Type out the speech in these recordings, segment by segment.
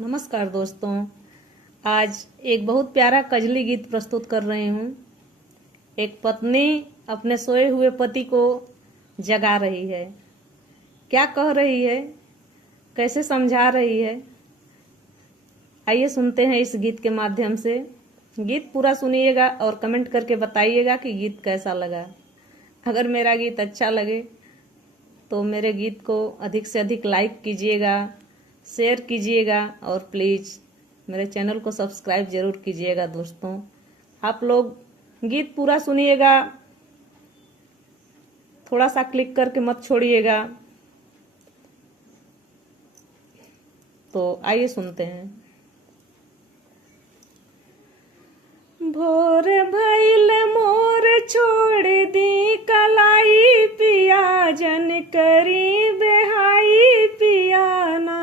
नमस्कार दोस्तों, आज एक बहुत प्यारा कजली गीत प्रस्तुत कर रही हूँ। एक पत्नी अपने सोए हुए पति को जगा रही है। क्या कह रही है, कैसे समझा रही है, आइए सुनते हैं इस गीत के माध्यम से। गीत पूरा सुनिएगा और कमेंट करके बताइएगा कि गीत कैसा लगा। अगर मेरा गीत अच्छा लगे तो मेरे गीत को अधिक से अधिक लाइक कीजिएगा, शेयर कीजिएगा और प्लीज़ मेरे चैनल को सब्सक्राइब जरूर कीजिएगा। दोस्तों, आप लोग गीत पूरा सुनिएगा, थोड़ा सा क्लिक करके मत छोड़िएगा। तो आइए सुनते हैं। भोर भइल मोर छोड़ दी कलाई, पिया जन करी बेहाई पियाना।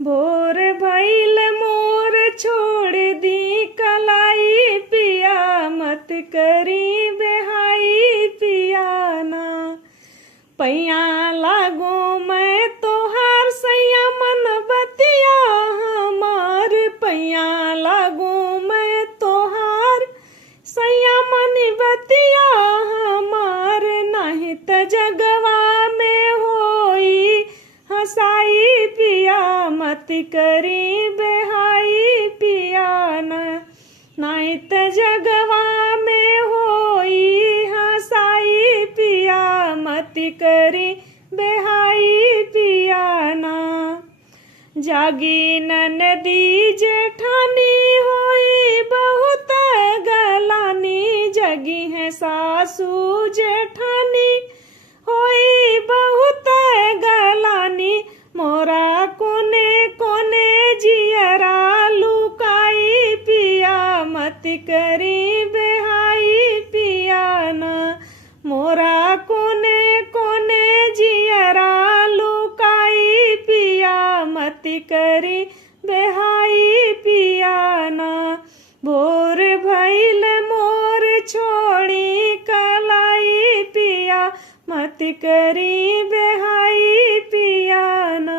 भोर भइल मोर छोड़ दी कलाई, पिया मत करी बेहाई पियाना। पैया लागो मैं तोहार सैया मन बतिया हमार, पैया लागो मैं तोहार सैया मन बतिया हमार। नहीं त जगवा में होई हसाई, पिया मत करी बेहाई पियाना। नहीं त जगवा में होई हसाई, पिया मत करी बेहाई पियाना। जागी नदी जेठानी होई बहुत गलानी, जगी है सासू जेठानी होई बहुत गलानी। मोरा कोने कोने जियरा लुकाई, पिया मत करी बेहाई पियाना। मोरा कोने कोने जियरा लुकाई, पिया मत करी बेहाई पियाना। भोर भइल मोर छोड़ी कलाई, पिया मत करी बेहाई पियाना।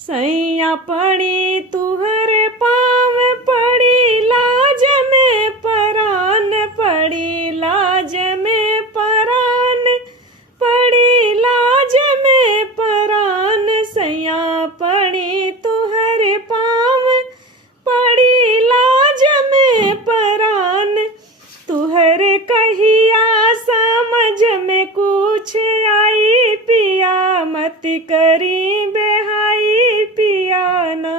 सैया पड़ी तुहरे पाँव पड़ी लाज में परान, पड़ी लाज में परान, पड़ी लाज में परान। सैया पड़ी तुहरे पाँव पड़ी लाज में परान। तुहरे कहिया समझ में कुछ आई, पिया मत करी बेहाई पियाना।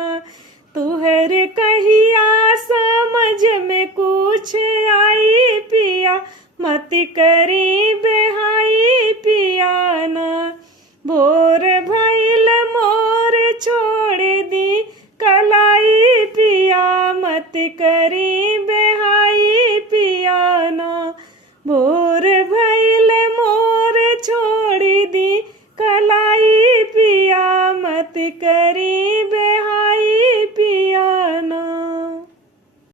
तुहरे कहिया समझ में कुछ आई, पिया मत कर